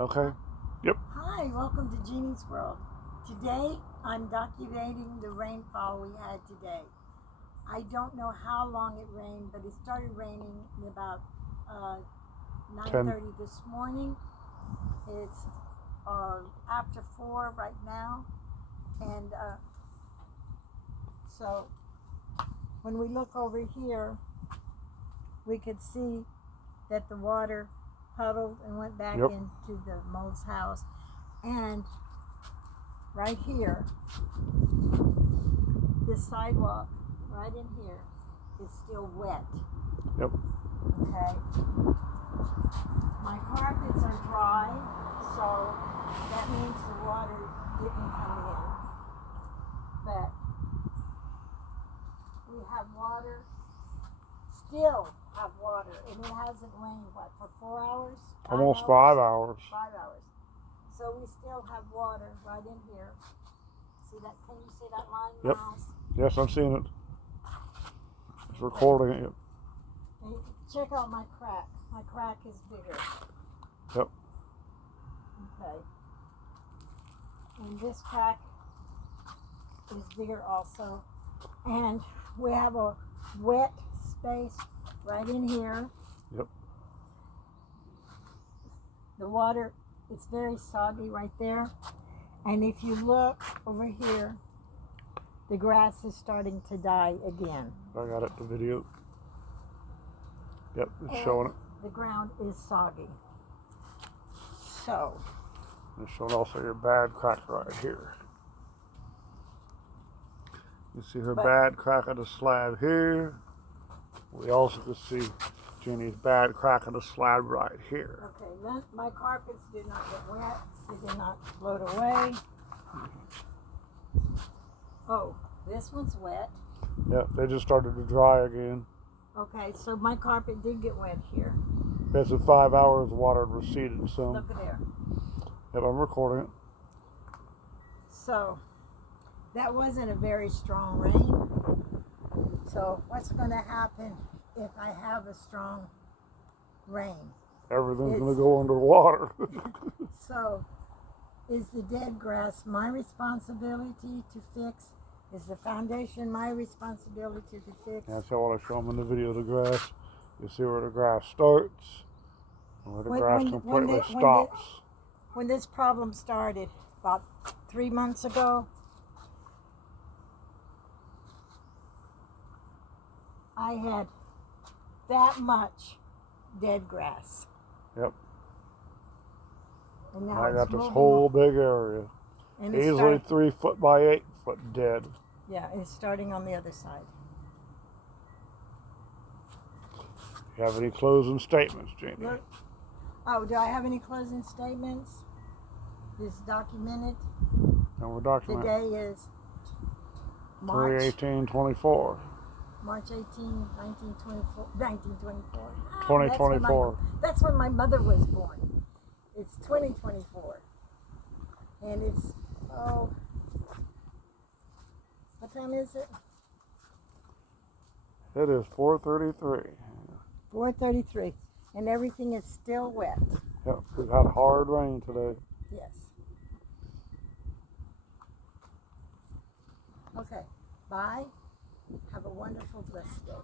Okay. Yep. Hi, welcome to Jeannie's World. Today I'm documenting the rainfall we had today. I don't know how long it rained, but it started raining at about 9:30 this morning. It's after 4 right now, and so when we look over here, we could see that the water puddled and went back into the mole's house. And right here, this sidewalk right in here is still wet. Yep. Okay. My carpets are dry, so that means the water didn't come in. But we have water, still have water, and it hasn't rained, what, for 4 hours? Almost 5 hours. 5 hours. So we still have water right in here. See that? Can you see that line, Yep. Miles? Yes, I'm seeing it. It's recording it. And you can check out my crack. My crack is bigger. Yep. Okay. And this crack is bigger also. And we have a wet space right in here. Yep. The water, it's very soggy right there. And if you look over here, the grass is starting to die again. I got it, the video. Yep, it's showing it. The ground is soggy. So, It's showing also your bad crack right here. You see her bad crack of the slab here. We also can see Jenny's bad crack of the slab right here. okay, then my carpets did not get wet. They did not float away. Oh, this one's wet. Yep, they just started to dry again. Okay, so my carpet did get wet here. That's in 5 hours, the water had receded some. Look at there. Yep, I'm recording it. So, that wasn't a very strong rain. So, what's going to happen if I have a strong rain? Everything's going to go underwater. So, is the dead grass my responsibility to fix? Is the foundation my responsibility to fix? That's how I want to show them in the video, the grass. You see where the grass starts, and where the grass completely stops. When this problem started, about 3 months ago, I had that much dead grass. Yep. And now I got it's this moving whole on. big area. And Easily 3 foot by 8 foot dead. Yeah, it's starting on the other side. You have any closing statements, Jeannie? Look. Oh, do I have any closing statements? This is documented. And we're documenting. Today is March 3/18/24. March 18, 1924. 1924. 2024. That's when my mother was born. It's 2024. And it's, what time is it? It is 4:33. 4:33. And everything is still wet. Yep, we've had hard rain today. Yes. Okay. Bye. Have a wonderful, blessed day.